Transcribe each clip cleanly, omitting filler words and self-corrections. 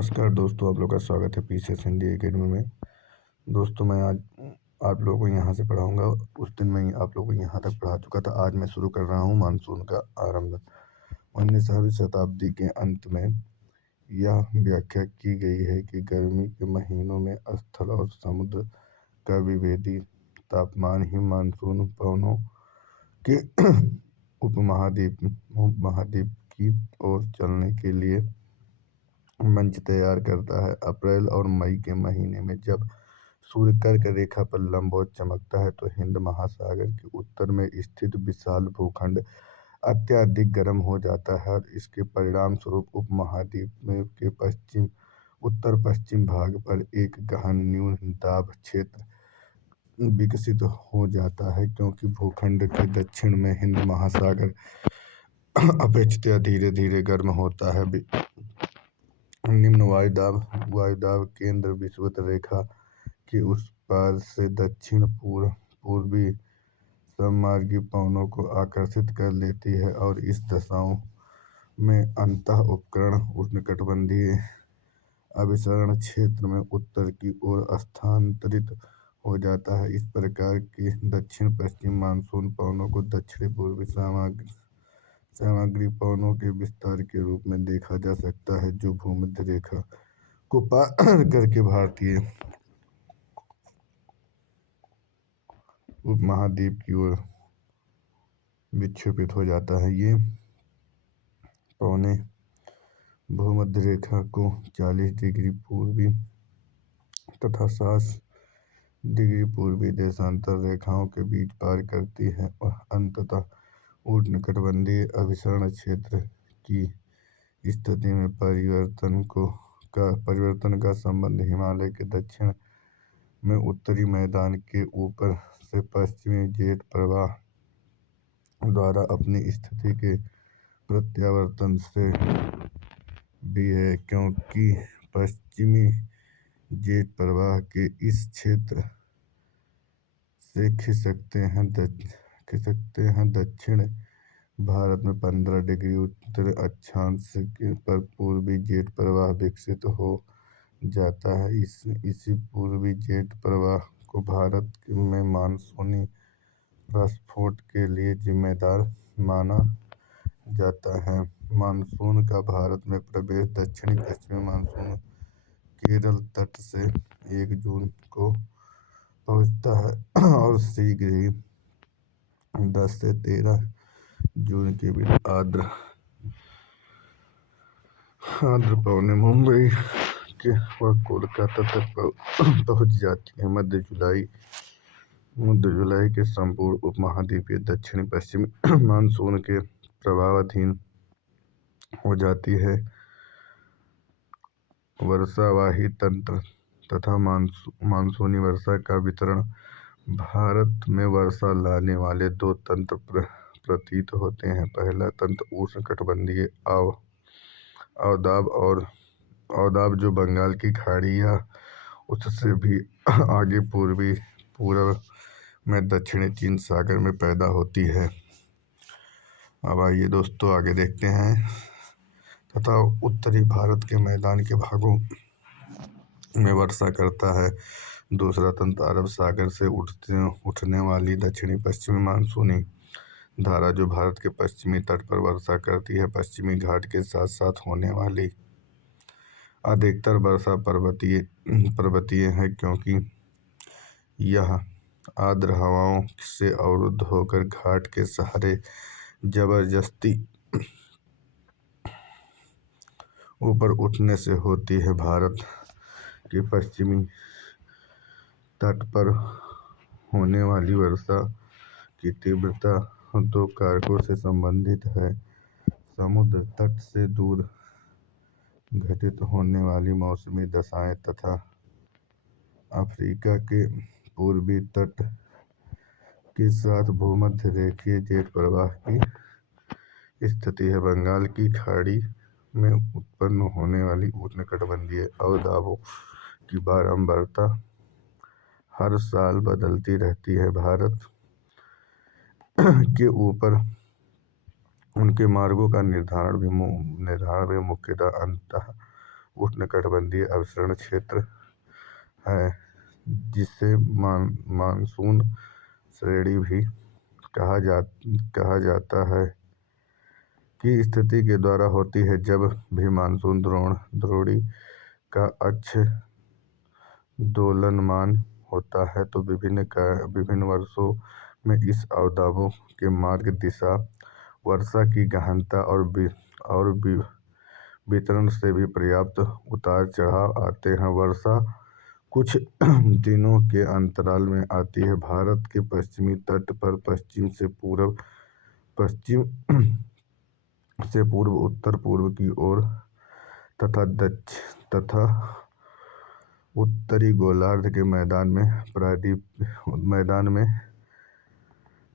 नमस्कार दोस्तों, आप लोग का स्वागत है पीसीएस हिंदी एकेडमी में। दोस्तों, मैं आज आप लोगों को यहाँ से पढ़ाऊंगा। उस दिन मैं आप लोगों को यहाँ तक पढ़ा चुका था। आज मैं शुरू कर रहा हूँ मानसून का आरंभ। 19वीं शताब्दी के अंत में यह व्याख्या की गई है कि गर्मी के महीनों में स्थल और समुद्र का विभेदी तापमान ही मानसून पवनों के उपमहाद्वीप की ओर चलने के लिए मंच तैयार करता है। अप्रैल और मई के महीने में जब सूर्य कर्क रेखा पर लंबवत चमकता है तो हिंद महासागर के उत्तर में स्थित विशाल भूखंड अत्यधिक गर्म हो जाता है और इसके परिणाम स्वरूप उपमहाद्वीप में के उत्तर पश्चिम भाग पर एक गहन न्यून दाब क्षेत्र विकसित हो जाता है, क्योंकि भूखंड के दक्षिण में हिंद महासागर अपेक्षाकृत धीरे धीरे गर्म होता है। निम्न वायुदाब केंद्र विषुवत रेखा के उस पार से दक्षिण पूर्वी सममार्गी पवनों को आकर्षित कर लेती है और इस दशाओं में अंतः उपकरण उष्णकटिबंधीय अभिसरण क्षेत्र में उत्तर की ओर स्थानांतरित हो जाता है। इस प्रकार के दक्षिण पश्चिम मानसून पवनों को दक्षिणी पूर्वी सामग्री पवनों के विस्तार के रूप में देखा जा सकता है, जो भूमध्य रेखा को पार करके भारतीय उपमहाद्वीप की ओर विक्षेपित हो जाता है। ये पवनें भूमध्य रेखा को 40 डिग्री पूर्वी तथा 60 डिग्री पूर्वी देशांतर रेखाओं के बीच पार करती है और अंततः उष्णकटिबंधीय अभिसरण क्षेत्र की स्थिति में परिवर्तन का संबंध हिमालय के दक्षिण में उत्तरी मैदान के ऊपर से पश्चिमी जेट प्रवाह द्वारा अपनी स्थिति के प्रत्यावर्तन से भी है, क्योंकि पश्चिमी जेट प्रवाह के इस क्षेत्र से खिसकते हैं दक्षिण भारत में 15 डिग्री उत्तर अक्षांश पर पूर्वी जेट प्रवाह विकसित हो जाता है। इसी पूर्वी जेट प्रवाह को भारत में मानसूनी प्रस्फोट के लिए जिम्मेदार माना जाता है। मानसून का भारत में प्रवेश दक्षिणी पश्चिमी मानसून केरल तट से 1 जून को पहुंचता है और शीघ्र ही 10 से 13 जून के बीच आर्द्र पवनें मुंबई के व कोलकाता तक पहुंच जाती है। मध्य जुलाई के संपूर्ण उपमहाद्वीपीय दक्षिणी पश्चिमी मानसून के प्रभावाधीन हो जाती है। वर्षावाही तंत्र तथा मानसूनी वर्षा का वितरण। भारत में वर्षा लाने वाले 2 तंत्र प्रतीत होते हैं। पहला तंत्र उष्णकटिबंधीय अवदाब जो बंगाल की खाड़ी या उससे भी आगे पूर्व में दक्षिणी चीन सागर में पैदा होती है। अब आइए दोस्तों आगे देखते हैं। तथा उत्तरी भारत के मैदान के भागों में वर्षा करता है। दूसरा तंत्र अरब सागर से उठने वाली दक्षिणी पश्चिमी मानसूनी धारा, जो भारत के पश्चिमी तट पर वर्षा करती है। पश्चिमी घाट के साथ साथ होने वाली अधिकतर वर्षा पर्वतीय है, क्योंकि यह आर्द्र हवाओं से अवरुद्ध होकर घाट के सहारे जबरदस्ती ऊपर उठने से होती है। भारत के पश्चिमी तट पर होने वाली वर्षा की तीव्रता 2 कारकों से संबंधित है: समुद्र तट से दूर घटित होने वाली मौसमी दशाएं तथा अफ्रीका के पूर्वी तट के साथ भूमध्य रेखीय जेट प्रवाह की स्थिति है। बंगाल की खाड़ी में उत्पन्न होने वाली उष्णकटिबंधीय अवदाबों की बारंबारता हर साल बदलती रहती है। भारत के ऊपर उनके मार्गों का निर्धारण भी मुख्यतः अंतः उष्णकटिबंधीय अविषण क्षेत्र है, जिसे मानसून श्रेणी भी कहा जाता है, की स्थिति के द्वारा होती है। जब भी मानसून द्रोणी का अक्ष दोलनमान होता है तो विभिन्न वर्षों में इस अवदाबों के मार्ग, दिशा, वर्षा की गहनता और वितरण से भी पर्याप्त उतार चढ़ाव आते हैं। वर्षा कुछ दिनों के अंतराल में आती है। भारत के पश्चिमी तट पर पश्चिम से पूर्व, उत्तर पूर्व की ओर तथा उत्तरी गोलार्ध के मैदान में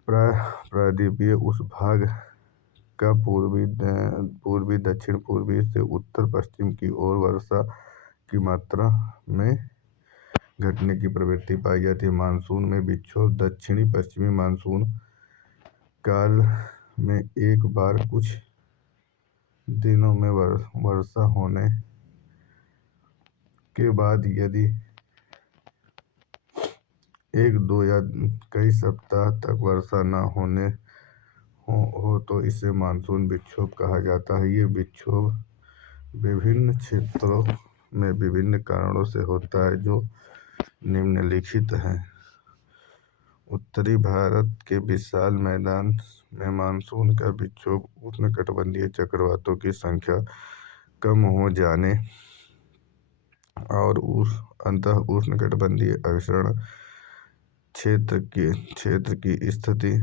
प्रायद्वीपीय उस भाग का पूर्वी दक्षिण पूर्वी से उत्तर पश्चिम की ओर वर्षा की मात्रा में घटने की प्रवृत्ति पाई जाती है। मानसून में विक्षोभ दक्षिणी पश्चिमी मानसून काल में एक बार कुछ दिनों में वर्षा होने के बाद यदि एक, दो या कई सप्ताह तक वर्षा न हो तो इसे मानसून विक्षोभ कहा जाता है। ये विक्षोभ विभिन्न क्षेत्रों में विभिन्न कारणों से होता है, जो निम्नलिखित हैं। उत्तरी भारत के विशाल मैदान में मानसून का विक्षोभ उष्णकटिबंधीय चक्रवातों की संख्या कम हो जाने और अंतः उष्णकटिबंधीय अविषण क्षेत्र की स्थिति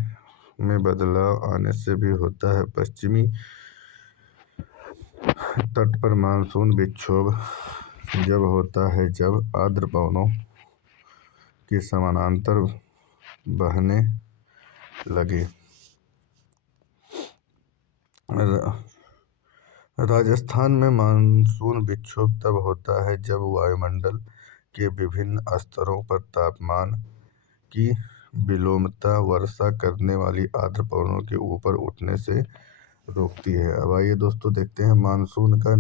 में बदलाव आने से भी होता है। पश्चिमी तट पर मानसून विक्षोभ जब होता है जब आर्द्र पवनों के समानांतर बहने लगे। राजस्थान में मानसून विक्षोभ तब होता है जब वायुमंडल के विभिन्न स्तरों पर तापमान की विलोमता वर्षा करने वाली आर्द्र पवनों के ऊपर उठने से रोकती है। अब आइए दोस्तों देखते हैं मानसून का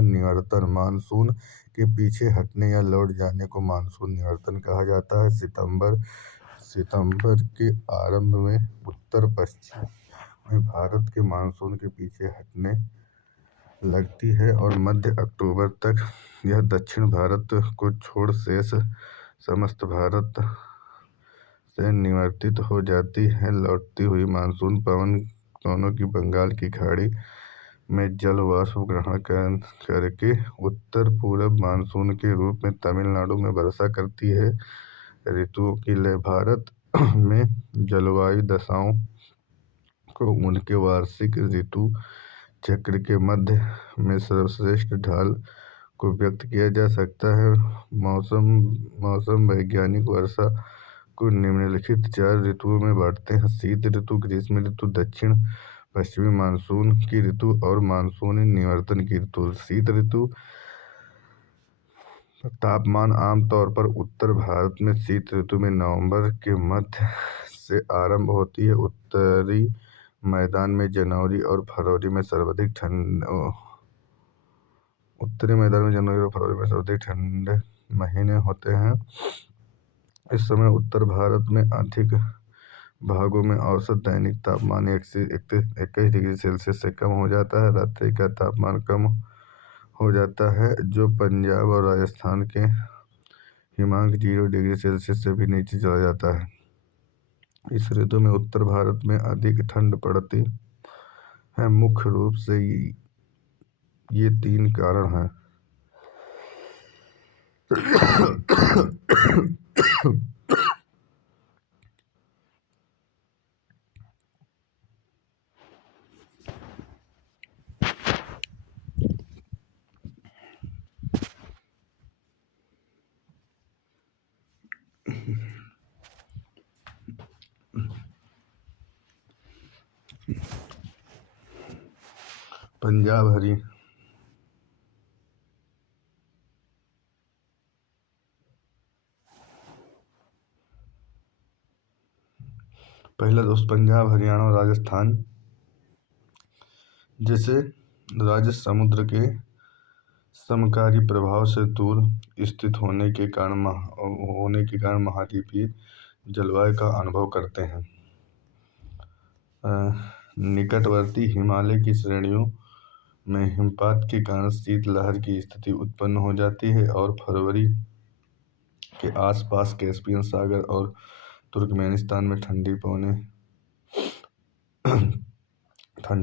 निवर्तन। मानसून के पीछे हटने या लौट जाने को मानसून निवर्तन कहा जाता है। सितंबर के आरंभ में उत्तर पश्चिम में भारत के मानसून के पीछे हटने लगती है और मध्य अक्टूबर तक यह दक्षिण भारत को छोड़ शेष समस्त भारत से निवर्तित हो जाती है। लौटती हुई मानसून पवनों की बंगाल की खाड़ी में जल वाष्प ग्रहण करके उत्तर पूरब मानसून के रूप में तमिलनाडु में वर्षा करती है। ऋतुओं की लय। भारत में जलवायु दशाओं को उनके वार्षिक ऋतु चक्र के मध्य में सर्वश्रेष्ठ ढाल को व्यक्त किया जा सकता है। मौसम वैज्ञानिक वर्षा को निम्नलिखित 4 ऋतुओं में बांटते हैं: शीत ऋतु, ग्रीष्म ऋतु, दक्षिण पश्चिमी मानसून की ऋतु और मानसूनी निवर्तन की ऋतु। शीत ऋतु तापमान आमतौर पर उत्तर भारत में शीत ऋतु में नवंबर के मध्य से आरंभ होती है। उत्तरी मैदान में जनवरी और फरवरी में सर्वाधिक ठंडे महीने होते हैं। इस समय उत्तर भारत में अधिक भागों में औसत दैनिक तापमान 21 डिग्री सेल्सियस से कम हो जाता है। रात्रि का तापमान कम हो जाता है, जो पंजाब और राजस्थान के हिमांक 0 डिग्री सेल्सियस से भी नीचे चला जाता है। इस ऋतु में उत्तर भारत में अधिक ठंड पड़ती है। मुख्य रूप से ये 3 कारण हैं। पंजाब पंजाब, हरियाणा और राजस्थान जैसे राज्य समुद्र के समकारी प्रभाव से दूर स्थित होने के कारण महाद्वीपीय जलवायु का अनुभव करते हैं। निकटवर्ती हिमालय की श्रेणियों में हिमपात के कारण शीतलहर की स्थिति उत्पन्न हो जाती है और फरवरी के आसपास कैस्पियन सागर और तुर्कमेनिस्तान में ठंडी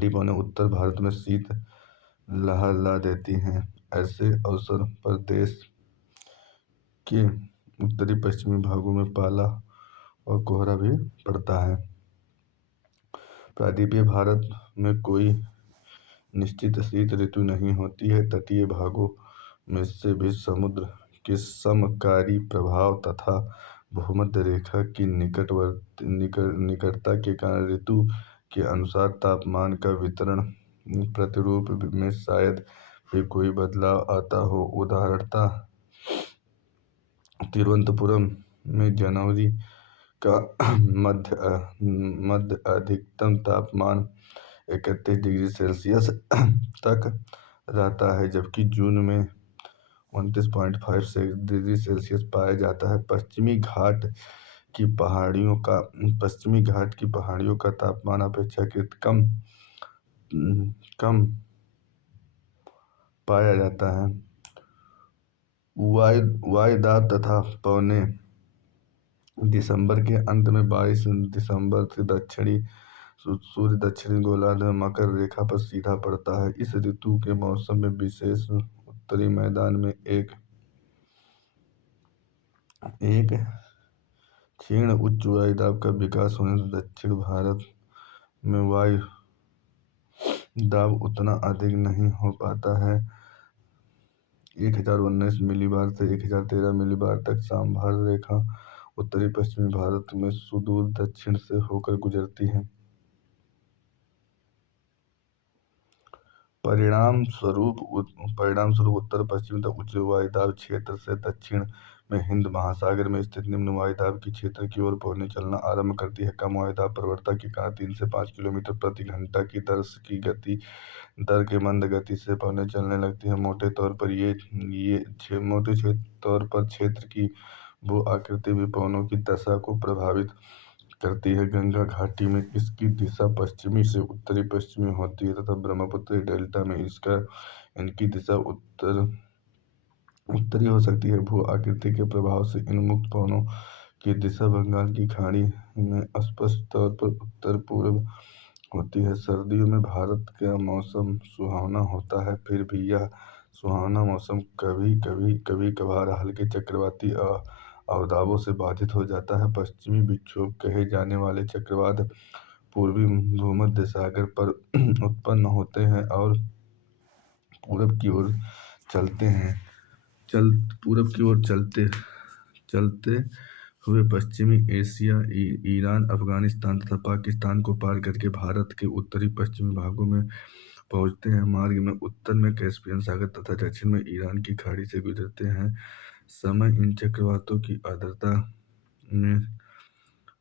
पवनें उत्तर भारत में शीत लहर ला देती हैं। ऐसे अवसर पर देश के उत्तरी पश्चिमी भागों में पाला और कोहरा भी पड़ता है। प्रायद्वीपीय भारत में कोई निश्चित शीत ऋतु नहीं होती है। तटीय भागों में से भी समुद्र के समकारी प्रभाव तथा भूमध्य रेखा की निकटता के कारण ऋतु के अनुसार तापमान का वितरण प्रतिरूप में शायद भी कोई बदलाव आता हो। उदाहरणतः तिरुवनंतपुरम में जनवरी का मध्य अधिकतम तापमान 31 डिग्री सेल्सियस तक रहता है, जबकि जून में 29.5 डिग्री सेल्सियस पाया जाता है। पश्चिमी घाट की पहाड़ियों का तापमान अपेक्षाकृत कम पाया जाता है। वायुदाब तथा पवनें दिसंबर के अंत में 22 दिसंबर से सूर्य दक्षिणी गोलार्ध में मकर रेखा पर सीधा पड़ता है। इस ऋतु के मौसम में विशेष उत्तरी मैदान में एक क्षीण उच्च वायुदाब का विकास होने से दक्षिण भारत में वायु दाब उतना अधिक नहीं हो पाता है। 1019 मिलीबार से 1013 मिलीबार तक सांभार रेखा उत्तरी पश्चिमी भारत में सुदूर दक्षिण से होकर गुजरती है। परिणाम स्वरूप उत्तर पश्चिम तक उच्च वायुदाब क्षेत्र से दक्षिण में हिंद महासागर में स्थित निम्न वायुदाब की क्षेत्र की ओर पवनें चलना आरंभ करती है। कम वायुदाब प्रवणता के कारण 3 से 5 किलोमीटर प्रति घंटा की दर के मंद गति से पवनें चलने लगती हैं। मोटे तौर पर क्षेत्र की भू आकृति भी पवनों की दशा को प्रभावित करती है। गंगा घाटी में इसकी दिशा पश्चिमी से उत्तरी पश्चिमी होती है तथा ब्रह्मपुत्र डेल्टा में इनकी दिशा उत्तरी हो सकती है। भू आकृति के प्रभाव से इन मुक्त पवनों की दिशा बंगाल की खाड़ी में स्पष्ट तौर पर उत्तर पूर्व होती है। सर्दियों में भारत का मौसम सुहावना होता है, फिर भी यह सुहावना मौसम कभी कभार हल्के चक्रवाती अवदाबों से बाधित हो जाता है। पश्चिमी विक्षोभ कहे जाने वाले चक्रवात पूर्वी भूमध्य सागर पर उत्पन्न होते हैं और पूरब की ओर चलते हुए पश्चिमी एशिया, ईरान, अफगानिस्तान तथा पाकिस्तान को पार करके भारत के उत्तरी पश्चिमी भागों में पहुंचते हैं। मार्ग में उत्तर में कैस्पियन सागर तथा दक्षिण में ईरान की खाड़ी से गुजरते हैं। समय इन चक्रवातों की आर्द्रता में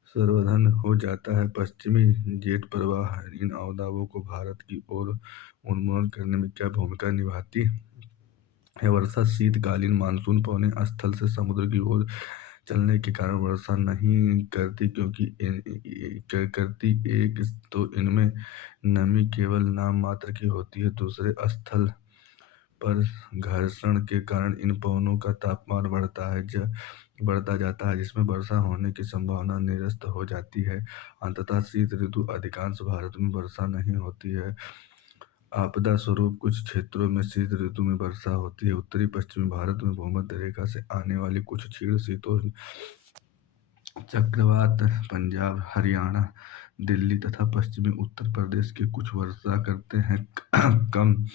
संवर्धन हो जाता है। पश्चिमी जेट प्रवाह इन अवदाबों को भारत की ओर उन्मूलन करने में क्या भूमिका निभाती है। वर्षा शीतकालीन मानसून पवनें स्थल से समुद्र की ओर चलने के कारण वर्षा नहीं करती, क्योंकि एक तो इनमें नमी केवल नाम मात्र की होती है, दूसरे स्थल पर घर्षण के कारण इन पवनों का तापमान बढ़ता जाता है, जिसमें वर्षा होने की संभावना निरस्त हो जाती है। अंततः शीत ऋतु अधिकांश भारत में वर्षा नहीं होती है। आपदा स्वरूप कुछ क्षेत्रों में शीत ऋतु में वर्षा होती है। उत्तरी पश्चिमी भारत में भूमध्य रेखा से आने वाली कुछ क्षीण शीतोष्ण चक्रवात पंजाब, हरियाणा, दिल्ली तथा पश्चिमी उत्तर प्रदेश के कुछ वर्षा करते हैं। कम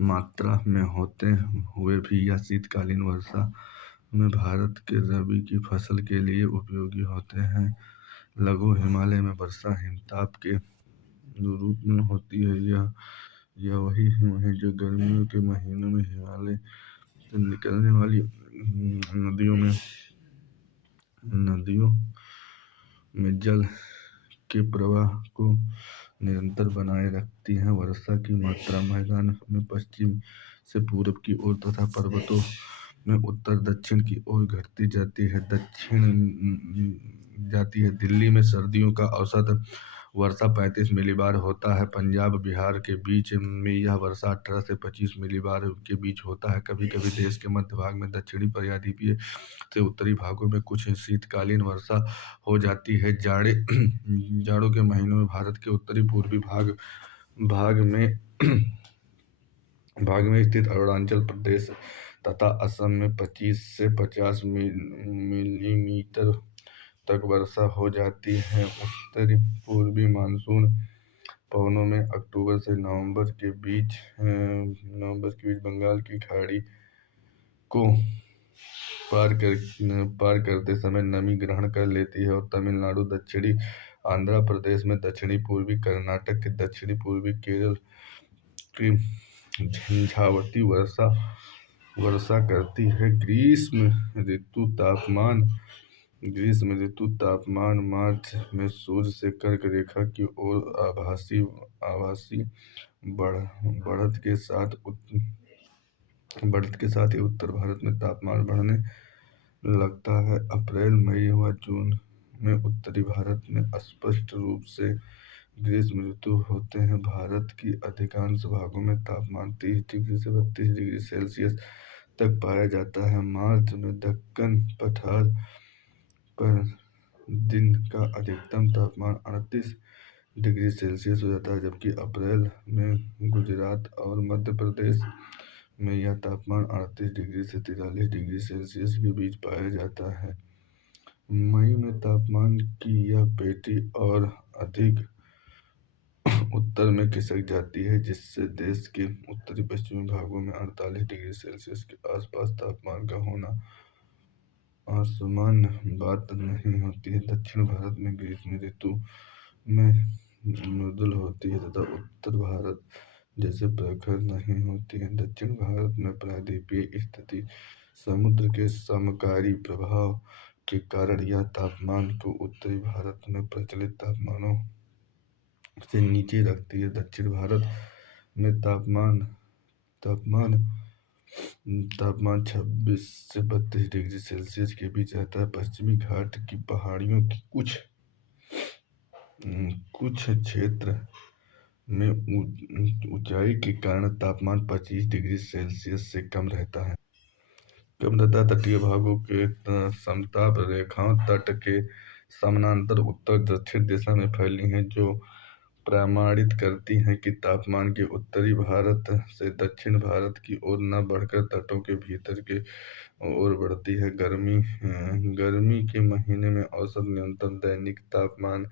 मात्रा में होते हुए भी यह शीतकालीन वर्षा में भारत के रबी की फसल के लिए उपयोगी होते हैं। लघु हिमालय में वर्षा हिमताप के रूप में होती है। यह वही हिम है जो गर्मियों के महीनों में हिमालय से निकलने वाली नदियों में जल के प्रवाह को निरंतर बनाए रखती है। वर्षा की मात्रा मैदान में पश्चिम से पूरब की ओर तथा पर्वतों में उत्तर दक्षिण की ओर घटती जाती है। दिल्ली में सर्दियों का औसत वर्षा 35 मिलीबार होता है। पंजाब बिहार के बीच में यह वर्षा 18 से 25 मिलीबार के बीच होता है। कभी कभी देश के मध्य भाग में दक्षिणी प्रायद्वीपीय से उत्तरी भागों में कुछ शीतकालीन वर्षा हो जाती है। जाड़ों के महीनों में भारत के उत्तरी पूर्वी भाग में स्थित अरुणाचल प्रदेश तथा असम में 25 से 50 मिलीमीटर तक वर्षा हो जाती है। उत्तरी पूर्वी मानसून पवनों में अक्टूबर से नवंबर के बीच बंगाल की खाड़ी को पार करते समय नमी ग्रहण कर लेती है और तमिलनाडु, दक्षिणी आंध्र प्रदेश में दक्षिणी पूर्वी कर्नाटक के दक्षिणी पूर्वी केरल की झंझावाती वर्षा करती है। ग्रीष्म ऋतु तापमान मार्च में सूर्य से कर्क रेखा की ओर आभासी बढ़त के साथ ही उत्तर भारत में तापमान बढ़ने लगता है। अप्रैल, मई व जून में उत्तरी भारत में स्पष्ट रूप से ग्रीष्म ऋतु होते हैं। भारत की अधिकांश भागों में तापमान 30 डिग्री से 32 डिग्री सेल्सियस तक पाया जाता है। मार्च में दक्कन पठार पर दिन का अधिकतम तापमान 38 डिग्री सेल्सियस हो जाता है, जबकि अप्रैल में गुजरात और मध्य प्रदेश में यह तापमान 38 डिग्री से 43 डिग्री सेल्सियस के बीच पाया जाता है। मई में तापमान की यह पेटी और अधिक उत्तर में खिसक जाती है, जिससे देश के उत्तरी पश्चिमी भागों में 48 डिग्री सेल्सियस के आसपास तापमान का होना असामान्य बात नहीं होती है। दक्षिण भारत में ग्रीष्म ऋतु में मृदुल होती है तथा उत्तर भारत जैसे प्रखर नहीं होती है। दक्षिण भारत में प्रायद्वीपीय स्थिति, समुद्र के समकारी प्रभाव के कारण यह तापमान को उत्तरी भारत में प्रचलित तापमानों से नीचे रखती है। दक्षिण भारत में तापमान 26 से 32 डिग्री सेल्सियस के बीच रहता है। पश्चिमी घाट की पहाड़ियों की कुछ क्षेत्र में ऊंचाई के कारण तापमान 25 डिग्री सेल्सियस से कम रहता है। तटीय भागों के समताप रेखाओं तट के समानांतर उत्तर दक्षिण दिशा में फैली हैं, जो प्रमाणित करती हैं कि तापमान के उत्तरी भारत से दक्षिण भारत की ओर न बढ़कर तटों के भीतर के ओर बढ़ती है। गर्मी के महीने में औसत न्यूनतम दैनिक तापमान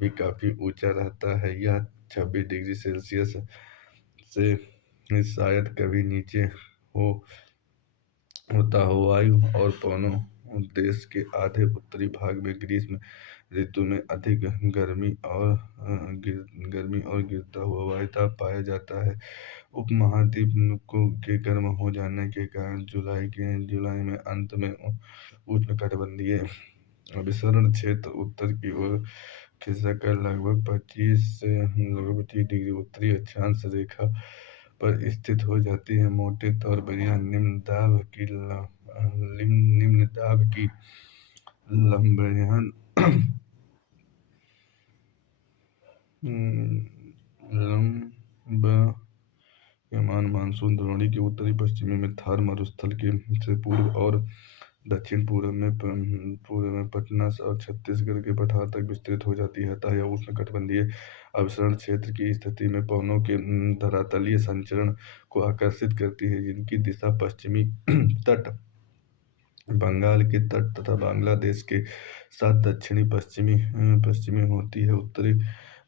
भी काफी ऊंचा रहता है। यह 26 डिग्री सेल्सियस से शायद कभी नीचे होता हो। वायु और पवनों, देश के आधे उत्तरी भाग में ग्रीष्म ऋतु में अधिक गर्मी और गिरता हुआ वायुदाब पाया जाता है। उपमहाद्वीप के गर्म हो जाने के कारण जुलाई में अंत में उष्णकटिबंधीय अभिसरण क्षेत्र उत्तर की ओर खिसककर लगभग 25 डिग्री उत्तरी अक्षांश रेखा पर स्थित हो जाती है। मोटे तौर पर यह निम्न दाब की लंबयान मानसून द्रोणी के उत्तरी पश्चिमी में थार मरुस्थल के से पूर्व और दक्षिण पूर्व में पटना और छत्तीसगढ़ के पठार तक विस्तृत हो जाती है। अतः यह उष्णकटिबंधीय अभिसरण क्षेत्र की स्थिति में पवनों के धरातलीय संचरण को आकर्षित करती है, जिनकी दिशा पश्चिमी तट, बंगाल के तट तथा बांग्लादेश के साथ दक्षिणी पश्चिमी होती है।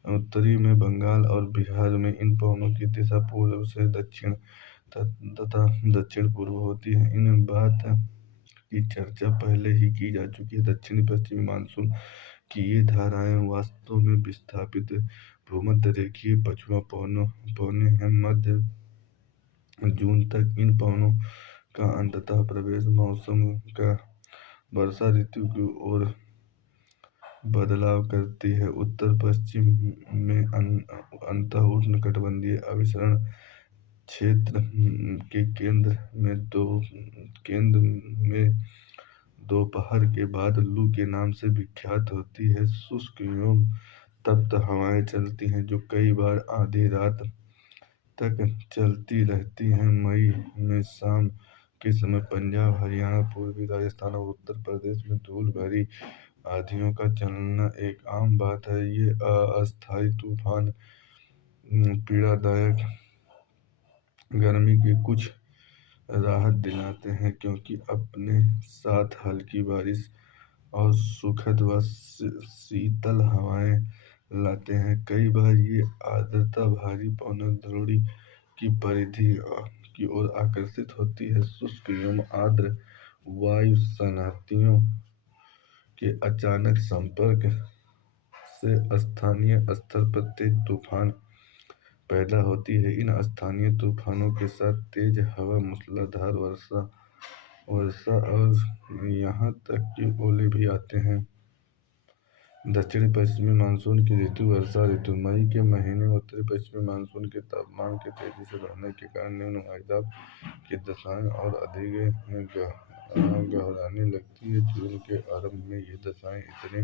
उत्तरी में बंगाल और बिहार में इन पवनों की दिशा पूर्व से दक्षिण तथा दक्षिण पूर्व होती है। इन बात की चर्चा पहले ही की जा चुकी है। दक्षिणी पश्चिमी मानसून की ये धाराएं वास्तव में विस्थापित भूमध्य रेखीय पछुआ पवनें हैं। मध्य जून तक इन पवनों का अंततः प्रवेश मौसम का वर्षा ऋतु की ओर बदलाव करती है। उत्तर पश्चिम में अंतः उष्णकटिबंधीय अभिसरण क्षेत्र के केंद्र में दोपहर के बाद लू के नाम से विख्यात होती है। शुष्क एवं तप्त हवाएं चलती हैं जो कई बार आधी रात तक चलती रहती हैं। मई में शाम के समय पंजाब, हरियाणा, पूर्वी राजस्थान और उत्तर प्रदेश में धूल भरी आंधियों का चलना एक आम बात है। ये अस्थायी तूफान पीड़ादायक गर्मी की कुछ राहत दिलाते हैं, क्योंकि अपने साथ हल्की बारिश और सुखद व शीतल हवाएं लाते हैं। कई बार ये आर्द्रता भारी पवनधूलि की परिधि की ओर आकर्षित होती है। शुष्क एवं आर्द्र वायु संहतियों के अचानक संपर्क से स्थानीय स्तर पर तेज तूफान पैदा होती है। इन स्थानीय तूफानों के साथ तेज हवा, मूसलाधार वर्षा वर्षा और यहाँ तक कि ओले भी आते हैं। दक्षिणी पश्चिमी मानसून की ऋतु वर्षा ऋतु। मई के महीने में उत्तरी पश्चिमी मानसून के तापमान के तेजी से बढ़ने के कारण निम्न वायुदाब की दशाएं और अधिक गहराने लगती है। जून के आरंभ में ये दशाएं इतनी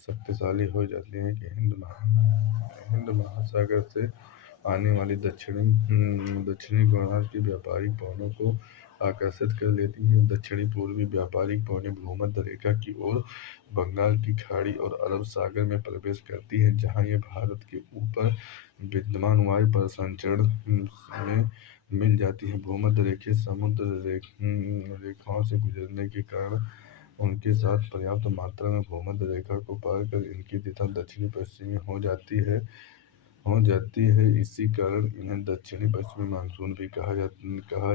शक्तिशाली हो जाती हैं कि हिंद महासागर से आने वाली दक्षिणी गोलार्ध की व्यापारिक पवनों को आकर्षित कर लेती हैं। दक्षिणी पूर्वी व्यापारिक पवनें भूमध्य रेखा की ओर बंगाल की खाड़ी और अरब सागर में प्रवेश करती हैं, जहां ये भारत के ऊपर विद्यमान वायु परिसंचरण में मिल जाती हैं। भूमध्य रेखीय समुद्र रेखाओं से गुजरने के कारण उनके साथ पर्याप्त मात्रा में भूमध्य रेखा को पार कर इनकी दिशा दक्षिणी पश्चिमी हो जाती है। इसी कारण इन्हें दक्षिणी पश्चिमी मानसून भी कहा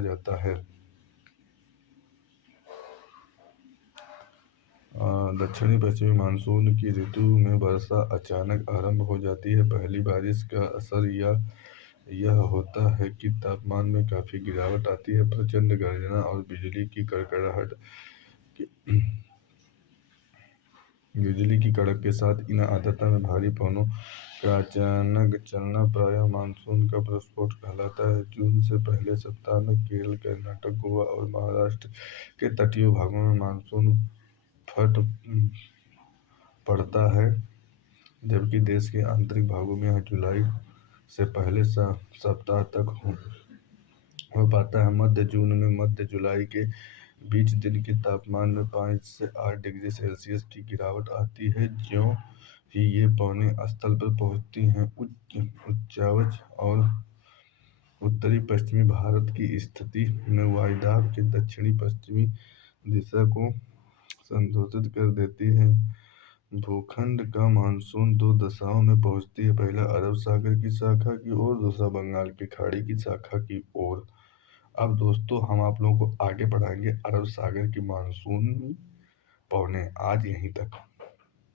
जाता है। दक्षिणी पश्चिमी मानसून की ऋतु में वर्षा अचानक आरंभ हो जाती है। पहली बारिश का असर यह होता है कि तापमान में काफी गिरावट आती है। प्रचंड गर्जना और बिजली की कड़क के साथ इन आदतों में भारी पवनों का अचानक चलना प्रायः मानसून का प्रस्फोट कहलाता है। जून से पहले सप्ताह में केरल, कर्नाटक, गोवा और महाराष्ट्र के तटीय भागों में मानसून फट पड़ता है, जबकि देश के आंतरिक भागों में यह जुलाई से पहले सप्ताह तक हो पाता है। मध्य जून में मध्य जुलाई के बीच दिन के तापमान में 5 से 8 डिग्री सेल्सियस की गिरावट आती है। ज्यों ही ये पवनें स्थल पर पहुंचती हैं, उच्चावच और उत्तरी पश्चिमी भारत की स्थिति में वायुदाब के दक्षिणी पश्चिमी दिशा को संशोधित कर देती है। भूखंड का मानसून दो दिशाओं में पहुंचती है, पहला अरब सागर की शाखा की ओर, दूसरा बंगाल की खाड़ी की शाखा की ओर। अब दोस्तों हम आप लोगों को आगे बढ़ाएंगे अरब सागर की मानसून पवनें। आज यहीं तक।